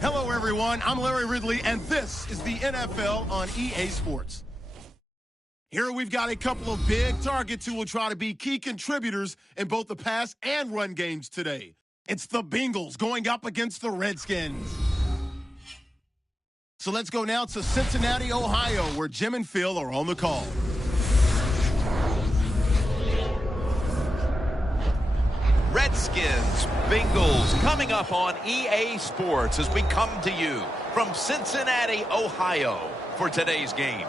Hello, everyone. I'm Larry Ridley, and this is the NFL on EA Sports. Here we've got a couple of big targets who will try to be key contributors in both the pass and run games today. It's the Bengals going up against the Redskins. So let's go now to Cincinnati, Ohio, where Jim and Phil are on the call. Redskins, Bengals, coming up on EA Sports as we come to you from Cincinnati, Ohio, for today's game.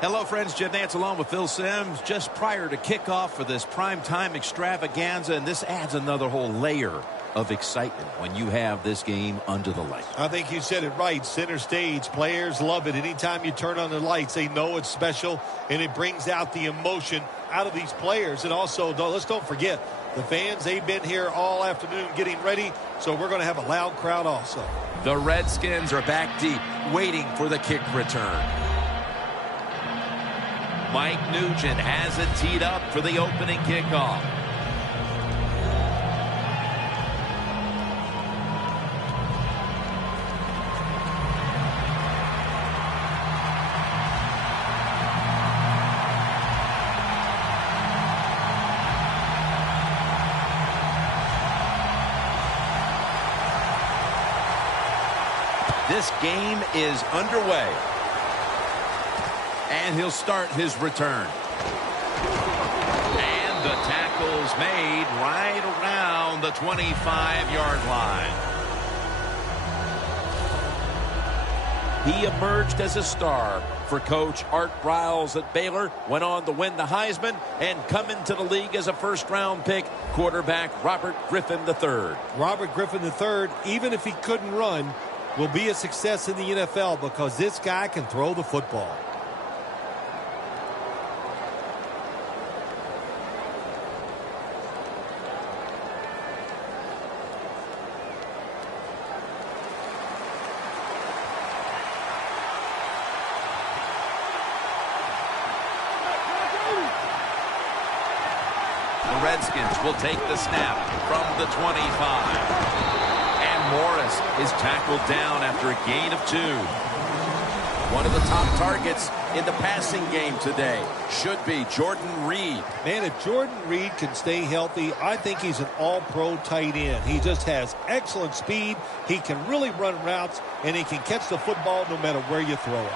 Hello, friends. Jim Nantz along with Phil Simms just prior to kickoff for this primetime extravaganza, and this adds another whole layer of excitement when you have this game under the lights. I think you said it right. Center stage. Players love it. Anytime you turn on the lights, they know it's special, and it brings out the emotion out of these players. And also, let's don't forget, the fans, they've been here all afternoon getting ready, so we're going to have a loud crowd also. The Redskins are back deep, waiting for the kick return. Mike Nugent has it teed up for the opening kickoff. This game is underway. And he'll start his return. And the tackle's made right around the 25-yard line. He emerged as a star for Coach Art Briles at Baylor, went on to win the Heisman, and come into the league as a first-round pick, quarterback Robert Griffin III. Robert Griffin III, even if he couldn't run, will be a success in the NFL because this guy can throw the football. The Redskins will take the snap from the 25. Morris is tackled down after a gain of 2. One of the top targets in the passing game today should be Jordan Reed. Man, if Jordan Reed can stay healthy, I think he's an all-pro tight end. He just has excellent speed. He can really run routes, and he can catch the football no matter where you throw it.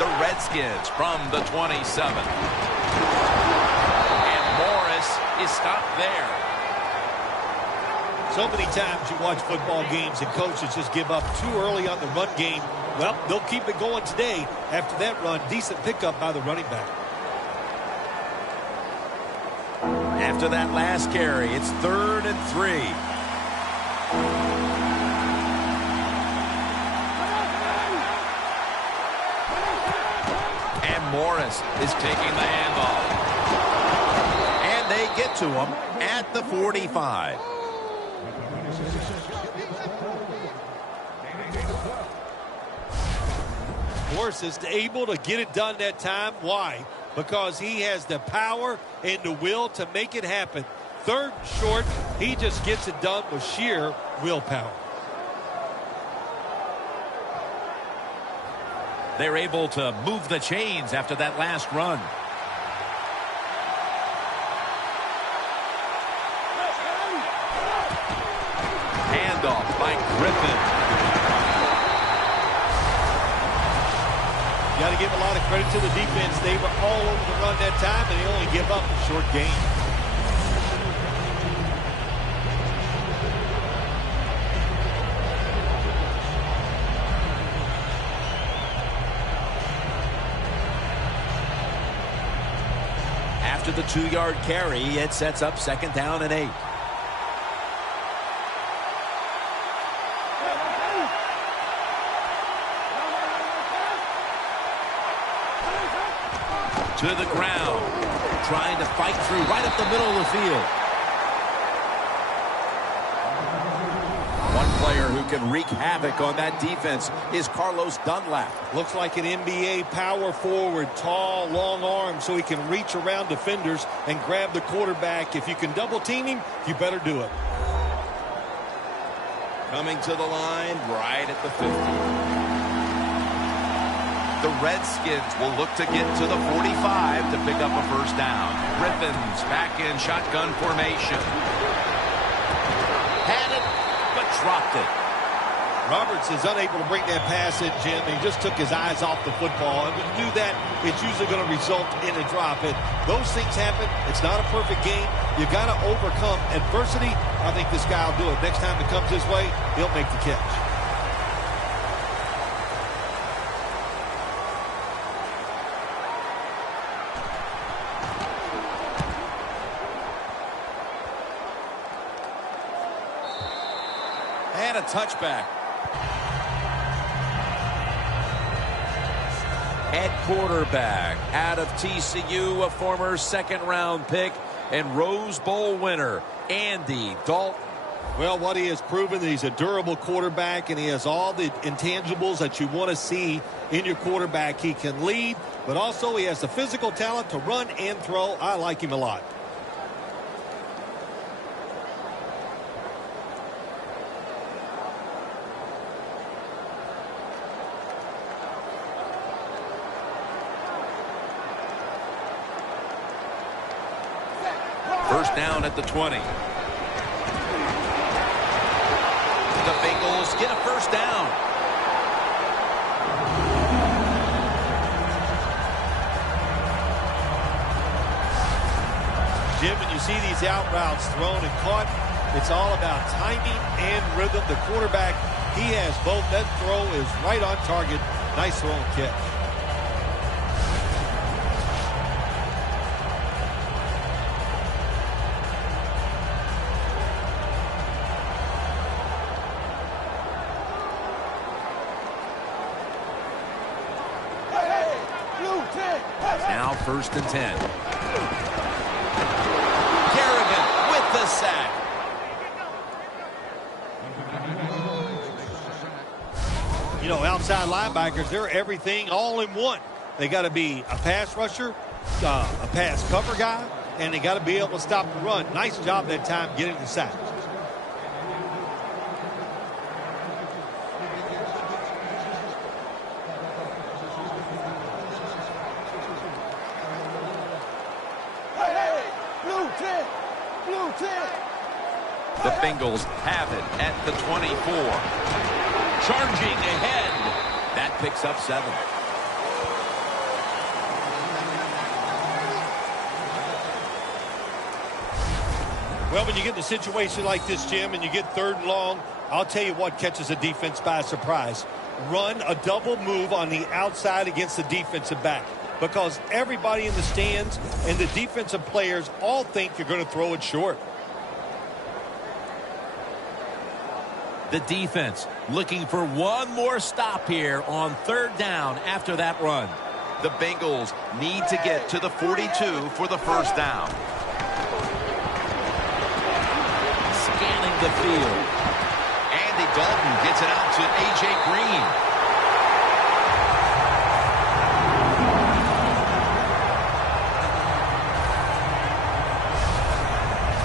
The Redskins from the 27. Is stopped there. So many times you watch football games and coaches just give up too early on the run game. Well, they'll keep it going today. After that run, decent pickup by the running back. After that last carry, it's 3rd and 3. And Morris is taking the handoff. They get to him at the 45. Morris is able to get it done that time. Why? Because he has the power and the will to make it happen. 3rd and short, he just gets it done with sheer willpower. They're able to move the chains after that last run. Handoff by Griffin. You got to give a lot of credit to the defense. They were all over the run that time, and they only give up a short gain. After the 2-yard carry, it sets up 2nd down and 8. To the ground, trying to fight through right up the middle of the field. One player who can wreak havoc on that defense is Carlos Dunlap. Looks like an NBA power forward, tall, long arms, so he can reach around defenders and grab the quarterback. If you can double team him, you better do it. Coming to the line right at the 50. The Redskins will look to get to the 45 to pick up a first down. Griffins back in shotgun formation. Had it, but dropped it. Roberts is unable to bring that pass in, Jim. He just took his eyes off the football. And when you do that, it's usually going to result in a drop. And those things happen. It's not a perfect game. You got to overcome adversity. I think this guy will do it. Next time it comes his way, he'll make the catch. And a touchback. At quarterback, out of TCU, a former second-round pick and Rose Bowl winner, Andy Dalton. Well, what he has proven, he's a durable quarterback, and he has all the intangibles that you want to see in your quarterback. He can lead, but also he has the physical talent to run and throw. I like him a lot. First down at the 20. The Bengals get a first down. Jim, when you see these out routes thrown and caught, it's all about timing and rhythm. The quarterback, he has both. That throw is right on target. Nice throw and catch. Now first and 10. Kerrigan with the sack. You know, outside linebackers, they're everything all in one. They got to be a pass rusher, a pass cover guy, and they got to be able to stop the run. Nice job that time getting the sack. The Bengals have it at the 24. Charging ahead. That picks up 7. Well, when you get in a situation like this, Jim, and you get third and long, I'll tell you what catches a defense by surprise. Run a double move on the outside against the defensive back, because everybody in the stands and the defensive players all think you're going to throw it short. The defense looking for one more stop here on third down after that run. The Bengals need to get to the 42 for the first down. Scanning the field. Andy Dalton gets it out to A.J. Green.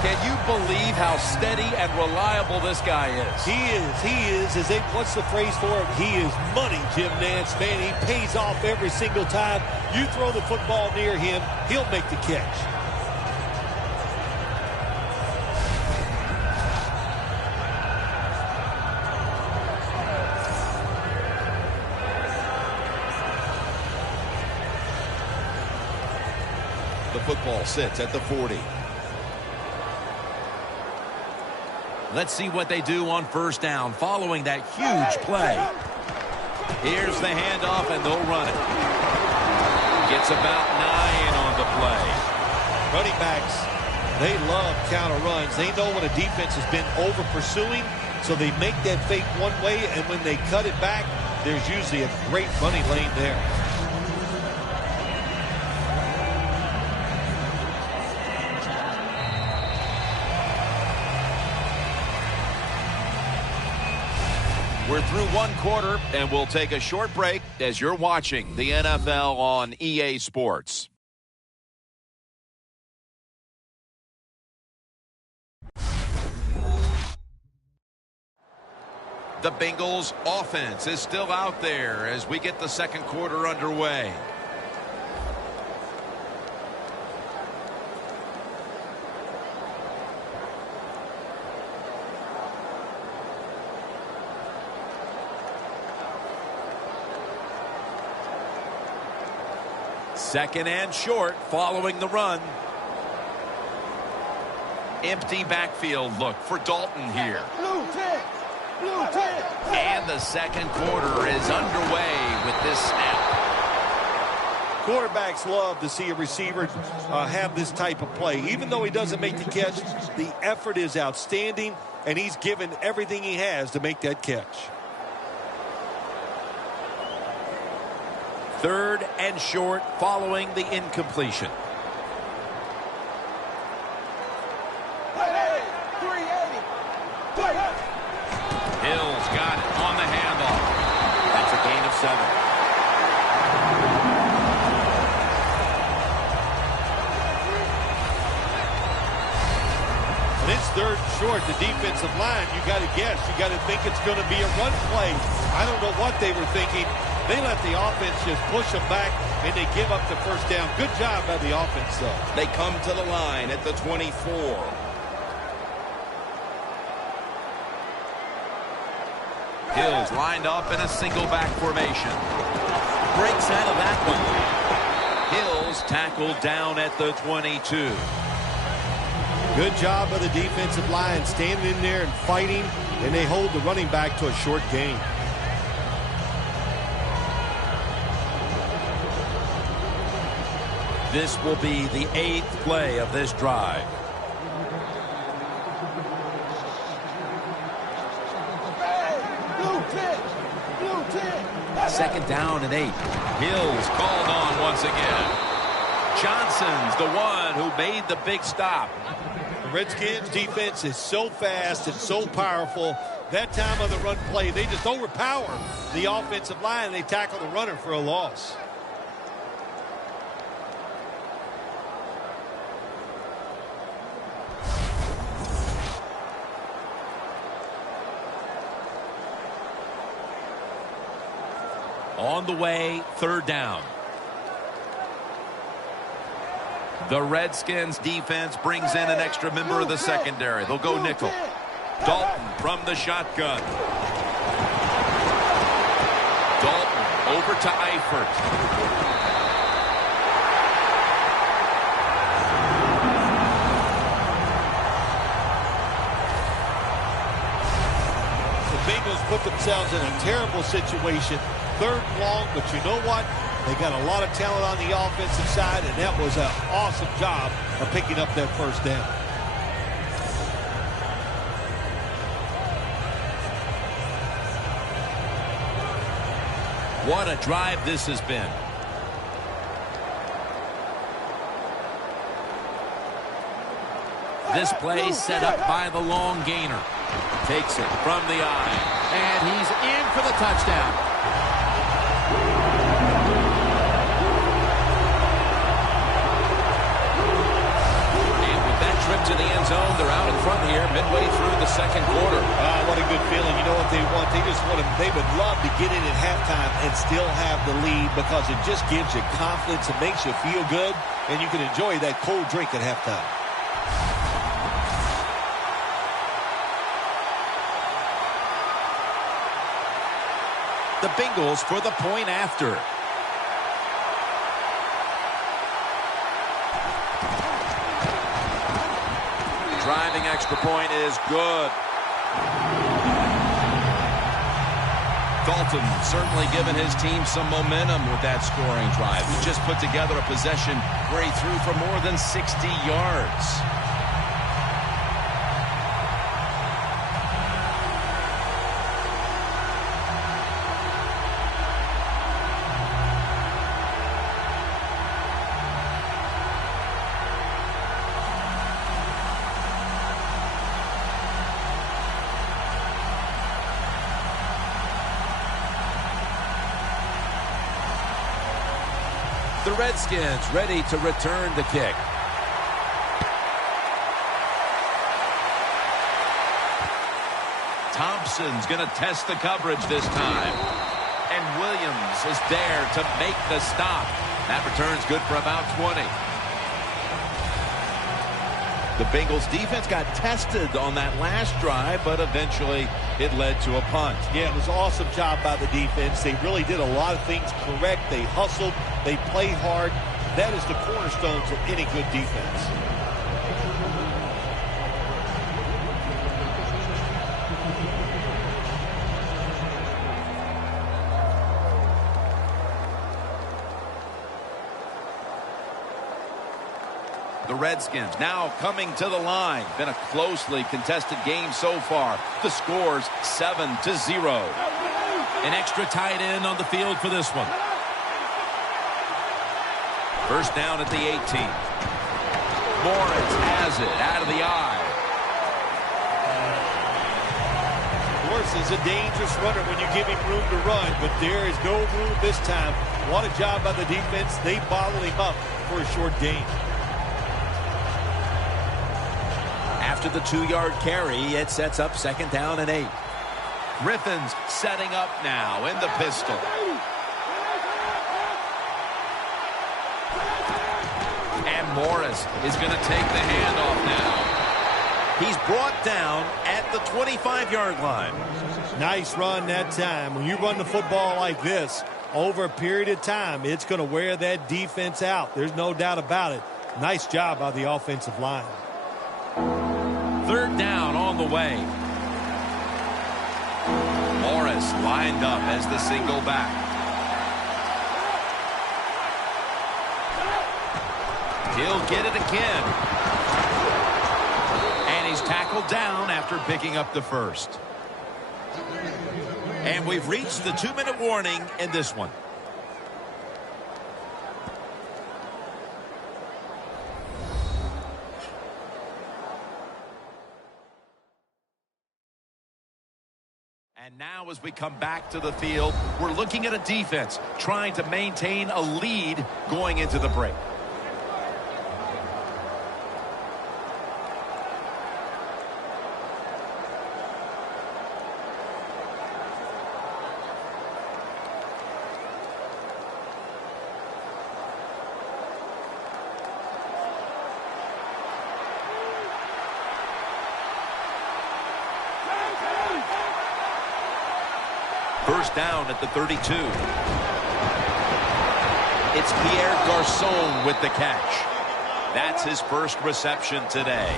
Can you believe how steady and reliable this guy is? He is. What's the phrase for him? He is money, Jim Nance. Man, he pays off every single time. You throw the football near him, he'll make the catch. The football sits at the 40. Let's see what they do on first down following that huge play. Here's the handoff, and they'll run it. Gets about 9 on the play. Running backs, they love counter runs. They know when a defense has been over pursuing, so they make that fake one way, and when they cut it back, there's usually a great running lane there. We're through one quarter, and we'll take a short break as you're watching the NFL on EA Sports. The Bengals offense is still out there as we get the second quarter underway. Second and short following the run. Empty backfield look for Dalton here. And the second quarter is underway with this snap. Quarterbacks love to see a receiver have this type of play. Even though he doesn't make the catch, the effort is outstanding, and he's given everything he has to make that catch. Third and short following the incompletion. Hill's got it on the handoff. That's a gain of 7. And it's third and short. The defensive line, you got to guess. You got to think it's going to be a run play. I don't know what they were thinking. They let the offense just push them back, and they give up the first down. Good job by the offense, though. They come to the line at the 24. Hill's lined up in a single back formation. Breaks out of that one. Hill's tackled down at the 22. Good job by the defensive line standing in there and fighting, and they hold the running back to a short gain. This will be the 8th play of this drive. Second down and 8. Hill's called on once again. Johnson's the one who made the big stop. The Redskins defense is so fast and so powerful. That time of the run play, they just overpower the offensive line, and they tackle the runner for a loss. On the way, third down. The Redskins defense brings in an extra member of the secondary. They'll go nickel. Dalton from the shotgun. Dalton over to Eifert. The Bengals put themselves in a terrible situation. Third and long, but you know what? They got a lot of talent on the offensive side, and that was an awesome job of picking up that first down. What a drive this has been. This play set up by the long gainer. Takes it from the eye. And he's in for the touchdown. Trip to the end zone. They're out in front here midway through the second quarter. What a good feeling. You know what they want? They would love to get in at halftime and still have the lead, because it just gives you confidence and makes you feel good, and you can enjoy that cold drink at halftime. The Bengals for the point after. Driving extra point is good. Dalton certainly given his team some momentum with that scoring drive. He just put together a possession where he threw for more than 60 yards. The Redskins ready to return the kick. Thompson's going to test the coverage this time. And Williams is there to make the stop. That return's good for about 20. The Bengals defense got tested on that last drive, but eventually it led to a punt. Yeah, it was an awesome job by the defense. They really did a lot of things correct. They hustled. They played hard. That is the cornerstones of any good defense. The Redskins now coming to the line. Been a closely contested game so far. The score's 7-0. An extra tight end on the field for this one. First down at the 18. Morris has it out of the eye. Morris is a dangerous runner when you give him room to run, but there is no room this time. What a job by the defense. They bottled him up for a short gain. After the 2-yard carry, it sets up 2nd down and 8. Griffin's setting up now in the pistol. And Morris is going to take the handoff now. He's brought down at the 25-yard line. Nice run that time. When you run the football like this, over a period of time, it's going to wear that defense out. There's no doubt about it. Nice job by the offensive line. 3rd down on the way. Morris lined up as the single back. He'll get it again. And he's tackled down after picking up the first. And we've reached the 2-minute warning in this one. And now as we come back to the field, we're looking at a defense trying to maintain a lead going into the break. First down at the 32. It's Pierre Garçon with the catch. That's his first reception today.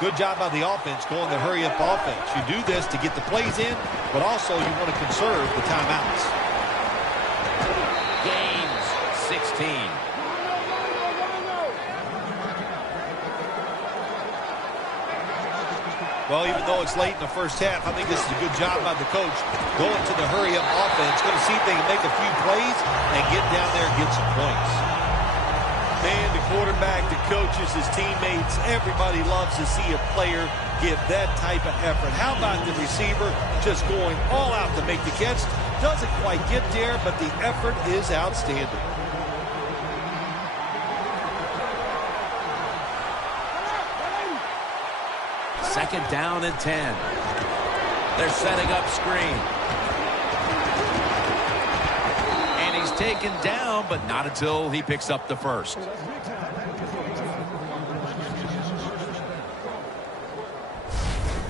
Good job by the offense going the hurry-up offense. You do this to get the plays in, but also you want to conserve the timeouts. Gains 16. Well, even though it's late in the first half, I think this is a good job by the coach going to the hurry-up offense. Going to see if they can make a few plays and get down there and get some points. Man, the quarterback, the coaches, his teammates, everybody loves to see a player give that type of effort. How about the receiver just going all out to make the catch? Doesn't quite get there, but the effort is outstanding. Second down and 10. They're setting up screen. And he's taken down, but not until he picks up the first.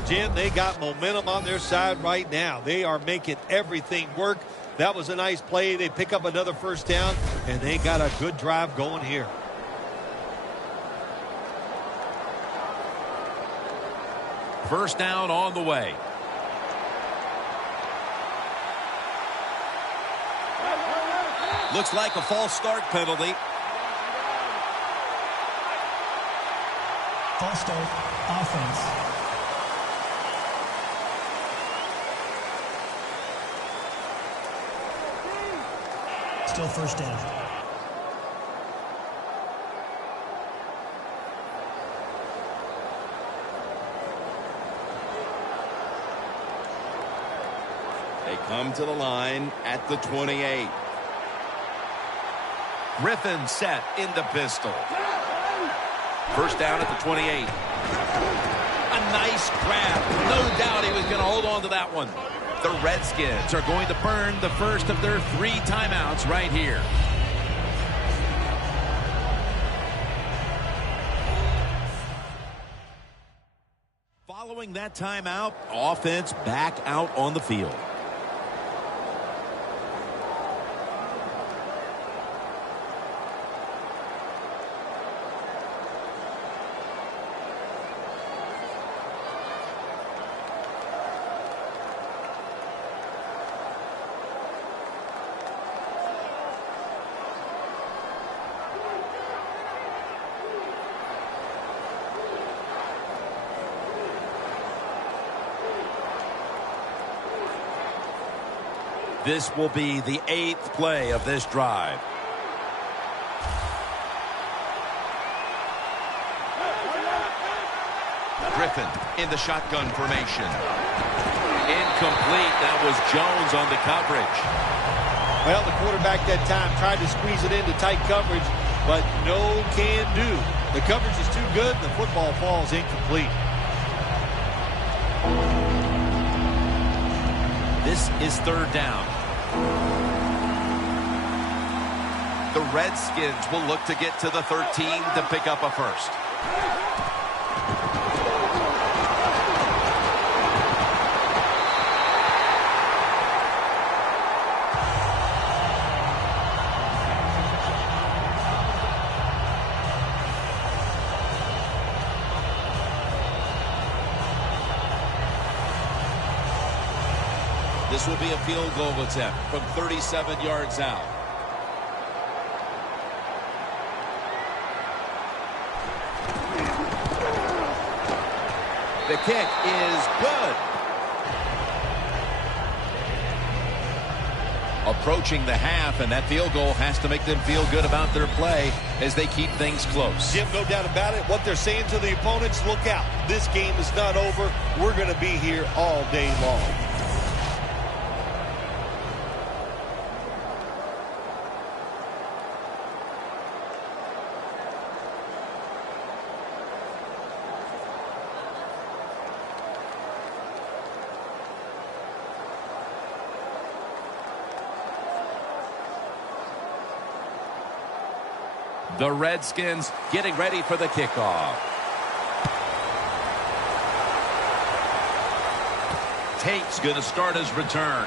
Jim, they got momentum on their side right now. They are making everything work. That was a nice play. They pick up another first down, and they got a good drive going here. First down on the way. Looks like a false start penalty. False start, offense. Still first down. They come to the line at the 28. Griffin set in the pistol. First down at the 28. A nice grab. No doubt he was going to hold on to that one. The Redskins are going to burn the first of their 3 timeouts right here. Following that timeout, offense back out on the field. This will be the 8th play of this drive. Griffin in the shotgun formation. Incomplete. That was Jones on the coverage. Well, the quarterback that time tried to squeeze it into tight coverage, but no can do. The coverage is too good, and the football falls incomplete. This is 3rd down. The Redskins will look to get to the 13 to pick up a first. This will be a field goal attempt from 37 yards out. The kick is good. Approaching the half, and that field goal has to make them feel good about their play as they keep things close. Jim, no doubt about it. What they're saying to the opponents, look out. This game is not over. We're going to be here all day long. The Redskins getting ready for the kickoff. Tate's going to start his return.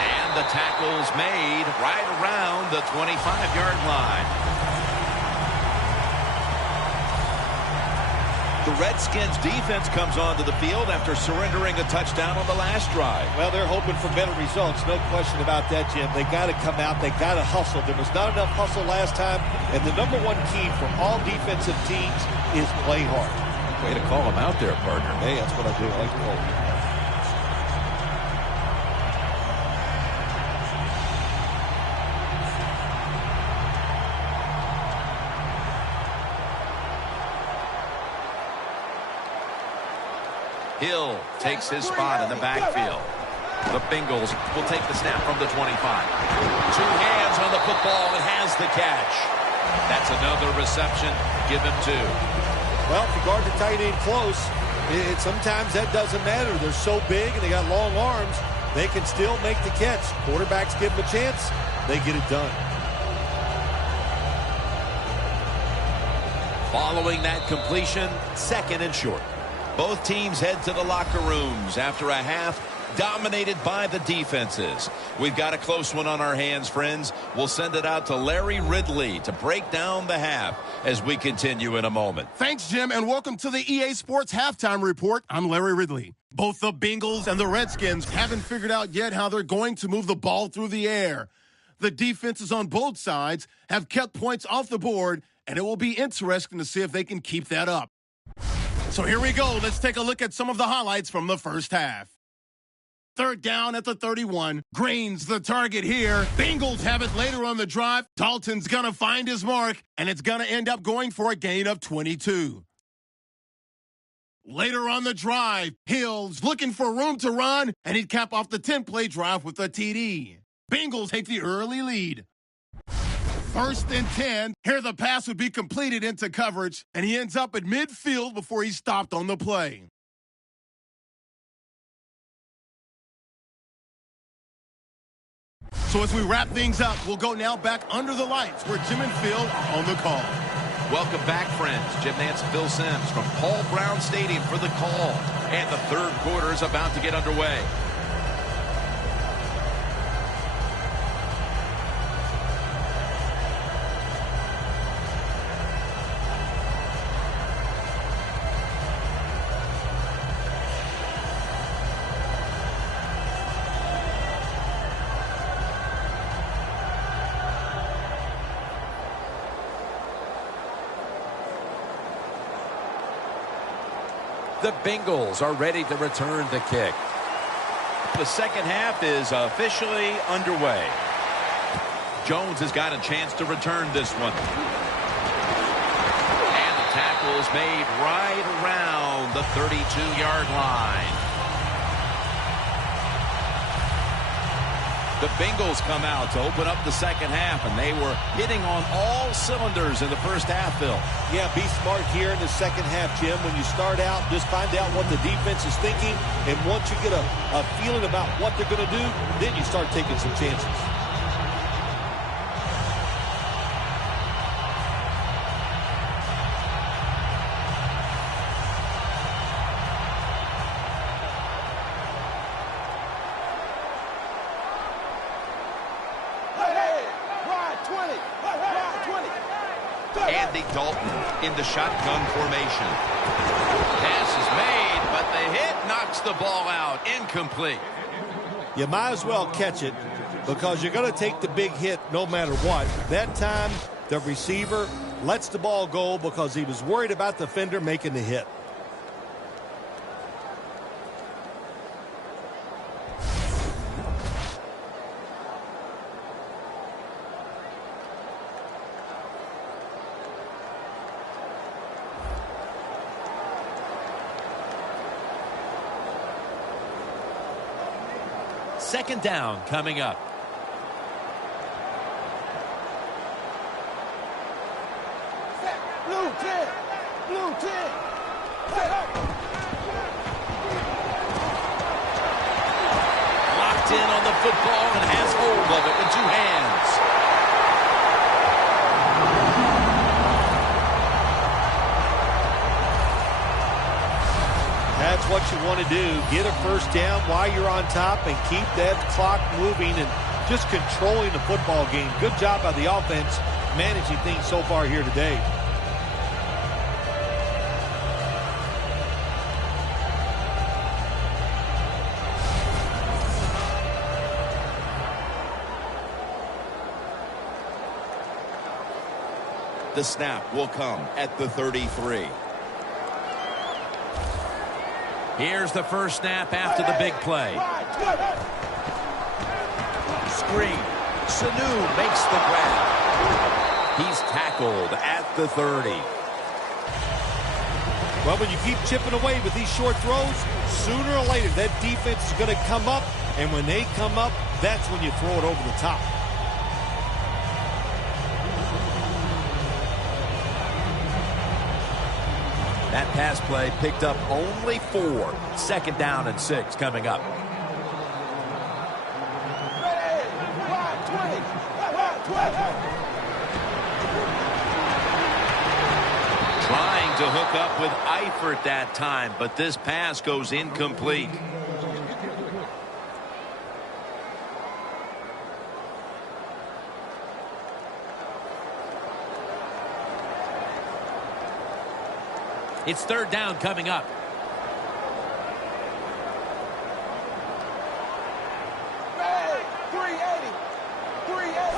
And the tackle's made right around the 25-yard line. The Redskins defense comes onto the field after surrendering a touchdown on the last drive. Well, they're hoping for better results. No question about that, Jim. They got to come out. They got to hustle. There was not enough hustle last time. And the number one key for all defensive teams is play hard. Way to call him out there, partner. Hey, that's what I do. I like to call him. Hill takes his spot in the backfield. The Bengals will take the snap from the 25. 2 hands on the football and has the catch. That's another reception. Give him 2. Well, if you guard the tight end close, sometimes that doesn't matter. They're so big and they got long arms, they can still make the catch. Quarterbacks give them a chance, they get it done. Following that completion, 2nd and short. Both teams head to the locker rooms after a half dominated by the defenses. We've got a close one on our hands, friends. We'll send it out to Larry Ridley to break down the half as we continue in a moment. Thanks, Jim, and welcome to the EA Sports Halftime Report. I'm Larry Ridley. Both the Bengals and the Redskins haven't figured out yet how they're going to move the ball through the air. The defenses on both sides have kept points off the board, and it will be interesting to see if they can keep that up. So here we go. Let's take a look at some of the highlights from the first half. 3rd down at the 31. Green's the target here. Bengals have it later on the drive. Dalton's going to find his mark, and it's going to end up going for a gain of 22. Later on the drive, Hill's looking for room to run, and he'd cap off the 10-play drive with a TD. Bengals take the early lead. 1st and 10. Here the pass would be completed into coverage, and he ends up at midfield before he's stopped on the play. So as we wrap things up, we'll go now back under the lights where Jim and Phil are on the call. Welcome back, friends. Jim Nance and Phil Simms from Paul Brown Stadium for the call. And the third quarter is about to get underway. The Bengals are ready to return the kick. The second half is officially underway. Jones has got a chance to return this one. And the tackle is made right around the 32-yard line. The Bengals come out to open up the second half, and they were hitting on all cylinders in the first half, Phil. Yeah, be smart here in the second half, Jim. When you start out, just find out what the defense is thinking, and once you get a feeling about what they're going to do, then you start taking some chances. Andy Dalton in the shotgun formation. Pass is made, but the hit knocks the ball out. Incomplete. You might as well catch it because you're going to take the big hit no matter what. That time, the receiver lets the ball go because he was worried about the defender making the hit. Second down coming up. Blue 10. Blue 10. Locked in on the football and has hold of it with two hands. That's what you want to do. Get a first down while you're on top and keep that clock moving and just controlling the football game. Good job by the offense managing things so far here today. The snap will come at the 33. Here's the first snap after the big play. Screen. Sanu makes the grab. He's tackled at the 30. Well, when you keep chipping away with these short throws, sooner or later that defense is going to come up, and when they come up, that's when you throw it over the top. That pass play picked up only 4. Second down and 6 coming up. Trying to hook up with Eifert that time, but this pass goes incomplete. It's third down coming up.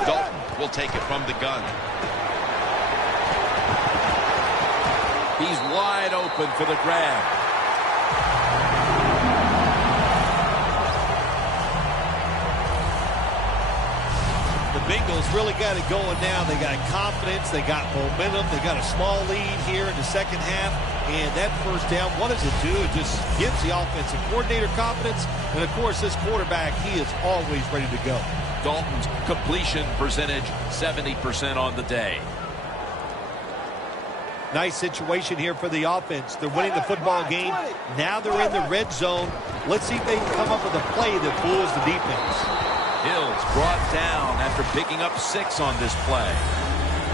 Dalton will take it from the gun. He's wide open for the grab. The Bengals really got it going now. They got confidence. They got momentum. They got a small lead here in the second half. And that first down, what does it do? It just gives the offensive coordinator confidence. And, of course, this quarterback, he is always ready to go. Dalton's completion percentage, 70% on the day. Nice situation here for the offense. They're winning the football game. Now they're in the red zone. Let's see if they can come up with a play that fools the defense. Hills brought down after picking up 6 on this play.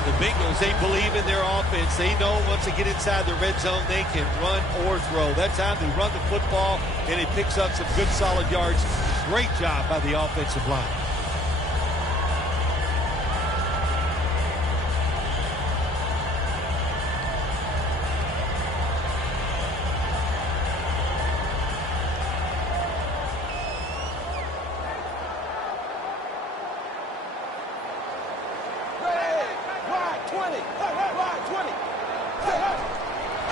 The Bengals, they believe in their offense. They know once they get inside the red zone, they can run or throw. That time they run the football, and it picks up some good solid yards. Great job by the offensive line.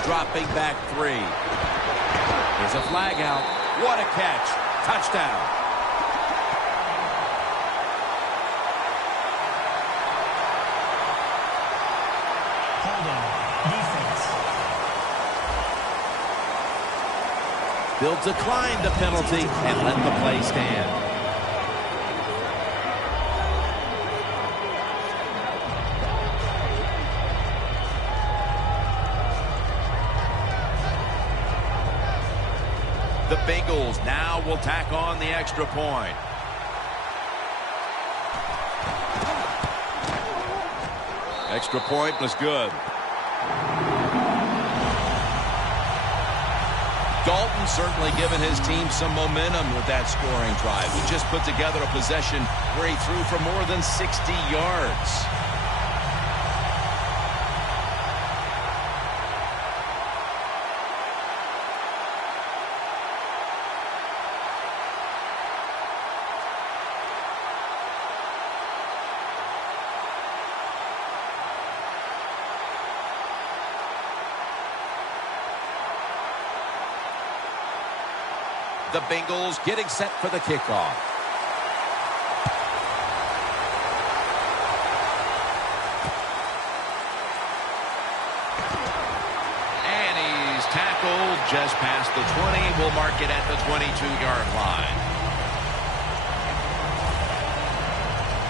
Dropping back 3. There's a flag out. What a catch. Touchdown. Holding. Defense. They'll decline the penalty and let the play stand. The Bengals now will tack on the extra point. Extra point was good. Dalton certainly given his team some momentum with that scoring drive. He just put together a possession where he threw for more than 60 yards. The Bengals getting set for the kickoff. And he's tackled just past the 20. We'll mark it at the 22-yard line.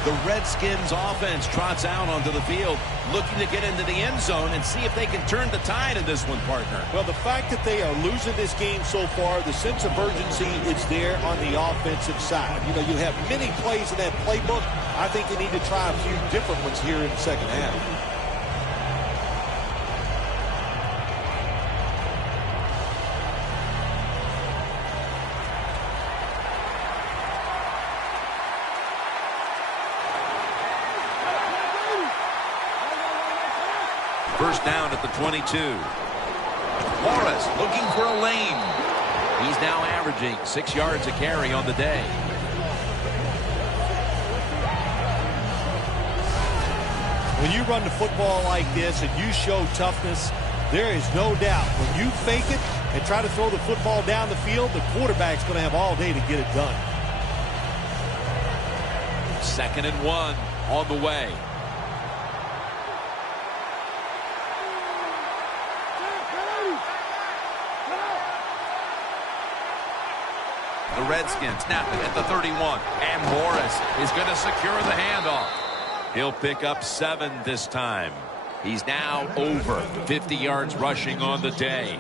The Redskins offense trots out onto the field, looking to get into the end zone and see if they can turn the tide in this one, partner. Well, the fact that they are losing this game so far, the sense of urgency is there on the offensive side. You know, you have many plays in that playbook. I think they need to try a few different ones here in the second half. First down at the 22. Morris looking for a lane. He's now averaging 6 yards a carry on the day. When you run the football like this and you show toughness, there is no doubt when you fake it and try to throw the football down the field, the quarterback's going to have all day to get it done. 2nd and 1 on the way. The Redskins snap it at the 31. And Morris is going to secure the handoff. He'll pick up 7 this time. He's now over 50 yards rushing on the day.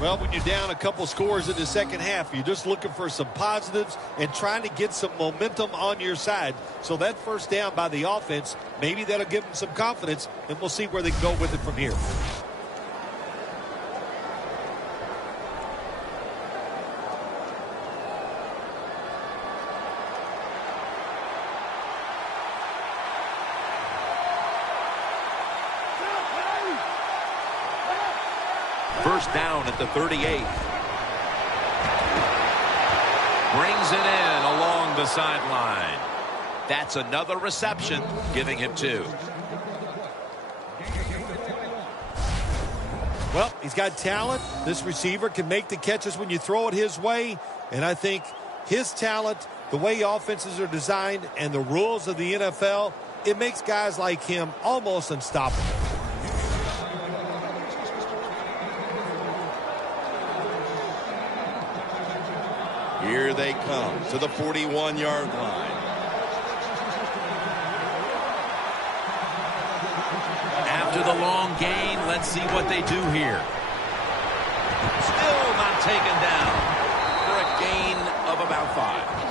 Well, when you're down a couple scores in the second half, you're just looking for some positives and trying to get some momentum on your side. So that first down by the offense, maybe that'll give them some confidence, and we'll see where they go with it from here. First down at the 38. Brings it in along the sideline. That's another reception, giving him 2. Well, he's got talent. This receiver can make the catches when you throw it his way. And I think his talent The way offenses are designed and the rules of the NFL, it makes guys like him almost unstoppable. Here they come to the 41-yard line. After the long gain, let's see what they do here. Still not taken down for a gain of about 5.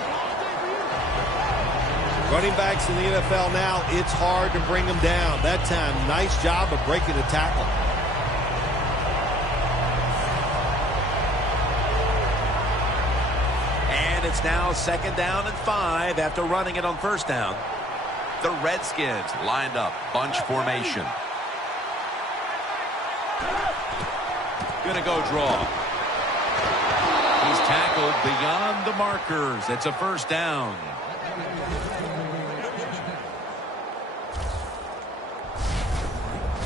Running backs in the NFL now, it's hard to bring them down. That time, nice job of breaking the tackle. And it's now 2nd down and 5 after running it on 1st down. The Redskins lined up, bunch formation. Gonna go draw. He's tackled beyond the markers. It's a 1st down.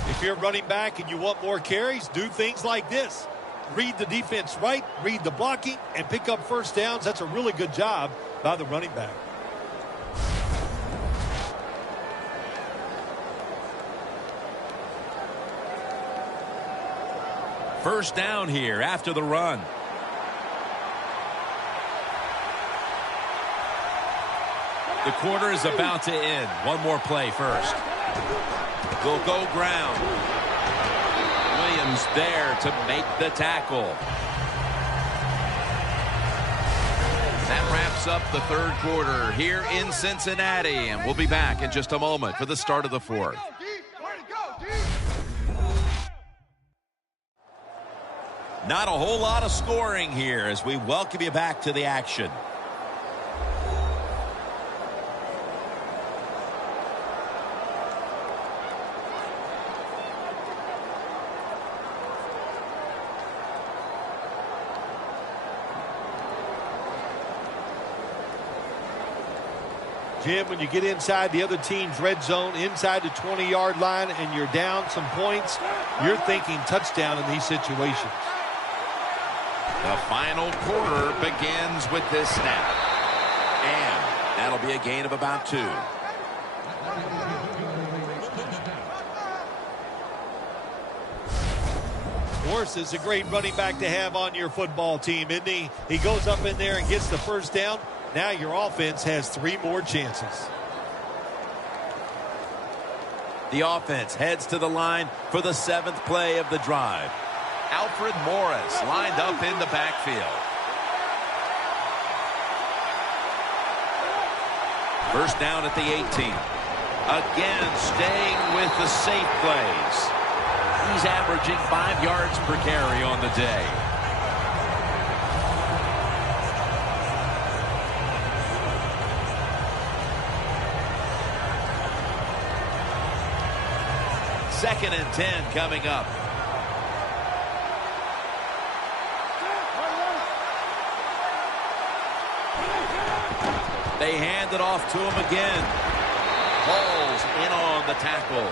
If you're a running back and you want more carries, do things like this. Read the defense right, read the blocking, and pick up 1st downs. That's a really good job by the running back. First down here after the run. The quarter is about to end. One more play first. Will go ground. Williams there to make the tackle. That wraps up the 3rd quarter here in Cincinnati, and we'll be back in just a moment for the start of the 4th. Not a whole lot of scoring here as we welcome you back to the action. Jim, when you get inside the other team's red zone, inside the 20-yard line, and you're down some points, you're thinking touchdown in these situations. The final quarter begins with this snap. And that'll be a gain of about 2. Morris is a great running back to have on your football team, isn't he? He goes up in there and gets the 1st down. Now your offense has 3 more chances. The offense heads to the line for the 7th play of the drive. Alfred Morris lined up in the backfield. First down at the 18. Again, staying with the safe plays. He's averaging 5 yards per carry on the day. Second and 10 coming up. They hand it off to him again. Hall's in on the tackle.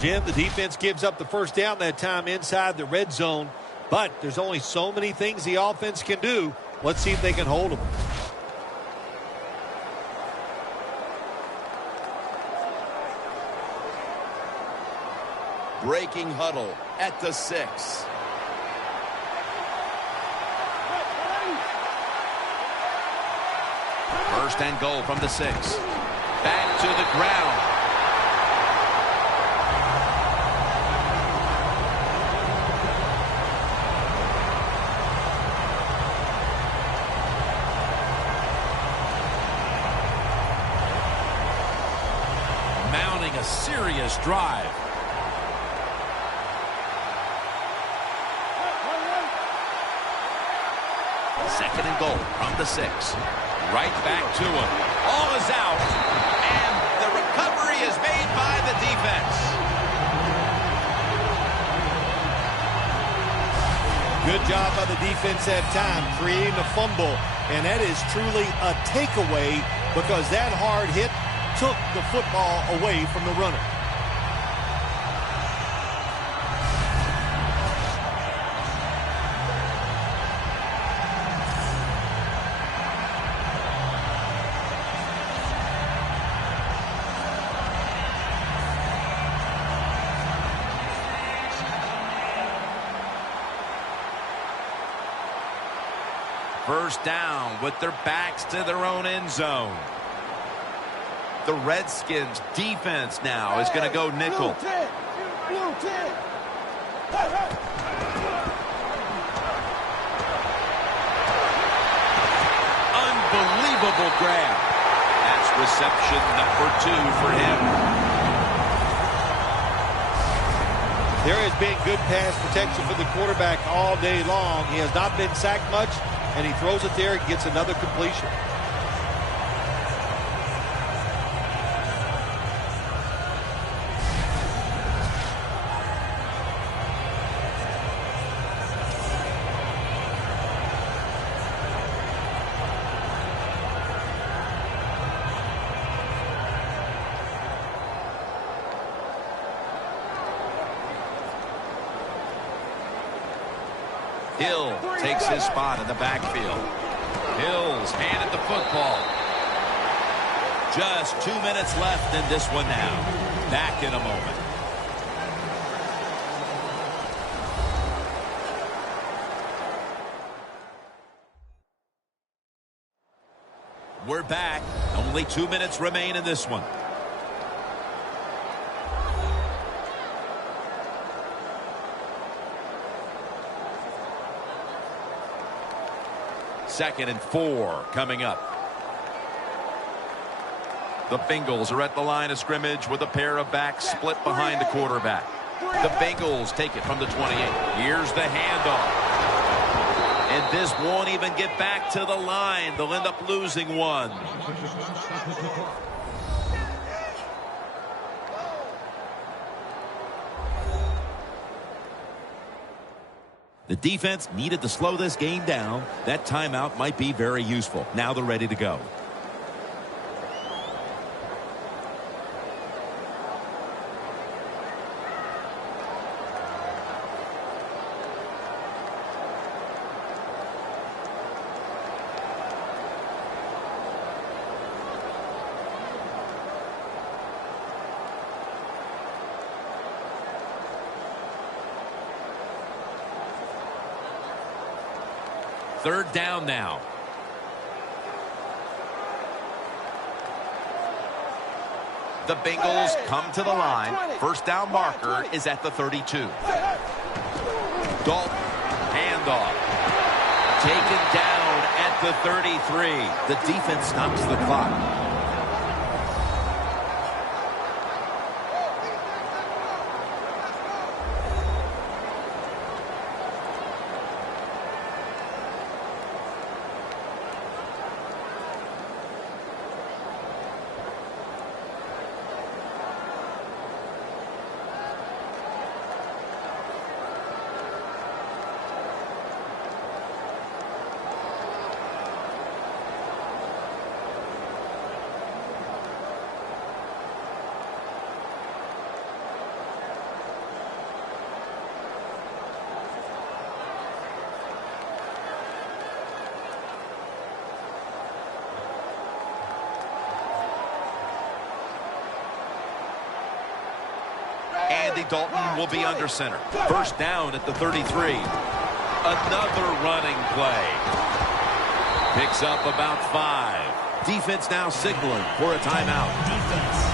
Jim, the defense gives up the 1st down that time inside the red zone, but there's only so many things the offense can do. Let's see if they can hold them. Breaking huddle at the 6. First and goal from the 6. Back to the ground. Mounting a serious drive. Second and goal from the 6. Right back to him. All is out. And the recovery is made by the defense. Good job by the defense that time, creating a fumble. And that is truly a takeaway because that hard hit took the football away from the runner. First down with their backs to their own end zone. The Redskins defense now is going to go nickel. Unbelievable grab. That's reception number 2 for him. There has been good pass protection for the quarterback all day long. He has not been sacked much, and he throws it there and gets another completion. Hill takes his spot in the backfield. Hill's handed the football. Just 2 minutes left in this one now. Back in a moment. We're back. Only 2 minutes remain in this one. Second and 4 coming up. The Bengals are at the line of scrimmage with a pair of backs split behind the quarterback. The Bengals take it from the 28. Here's the handoff. And this won't even get back to the line. They'll end up losing one. The defense needed to slow this game down. That timeout might be very useful. Now they're ready to go. Third down now. The Bengals come to the line. First down marker is at the 32. Dalton, handoff. Taken down at the 33. The defense stops the clock. Andy Dalton will be under center. First down at the 33. Another running play. Picks up about 5. Defense now signaling for a timeout. Defense.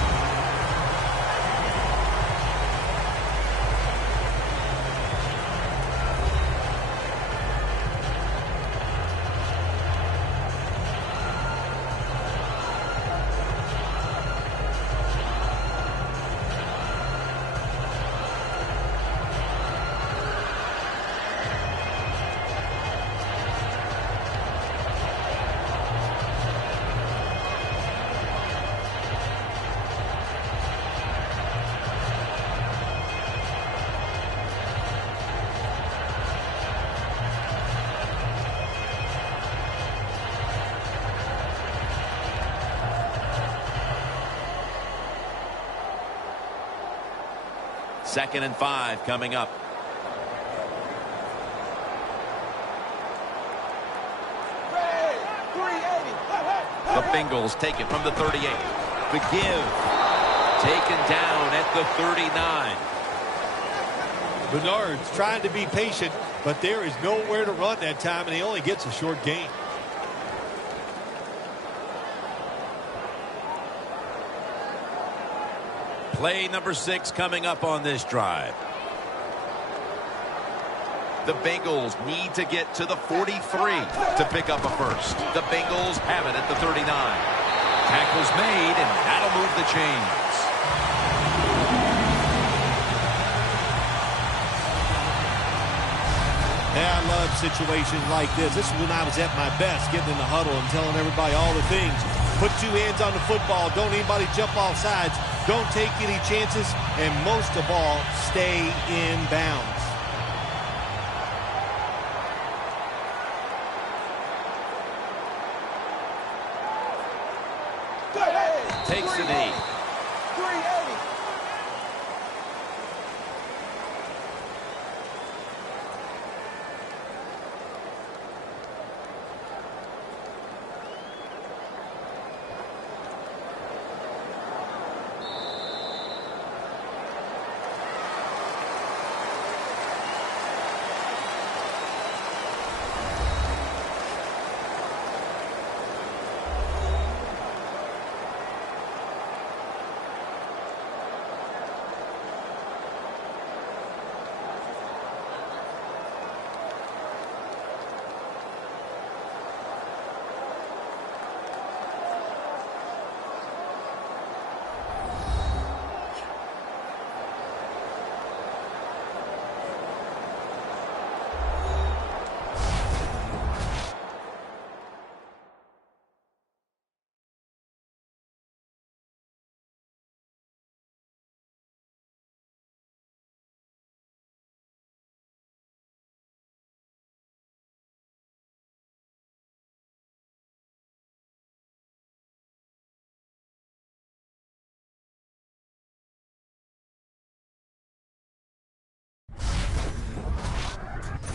Second and 5 coming up. The Bengals take it from the 38. The give. Taken down at the 39. Bernard's trying to be patient, but there is nowhere to run that time, and he only gets a short gain. Play number 6 coming up on this drive. The Bengals need to get to the 43 to pick up a first. The Bengals have it at the 39. Tackle's made, and that'll move the chains. Yeah, I love situations like this. This is when I was at my best, getting in the huddle and telling everybody all the things. Put 2 hands on the football. Don't anybody jump off sides. Don't take any chances. And most of all, stay in bounds. Takes the knee. 380.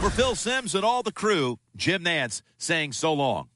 For Phil Simms and all the crew, Jim Nantz saying so long.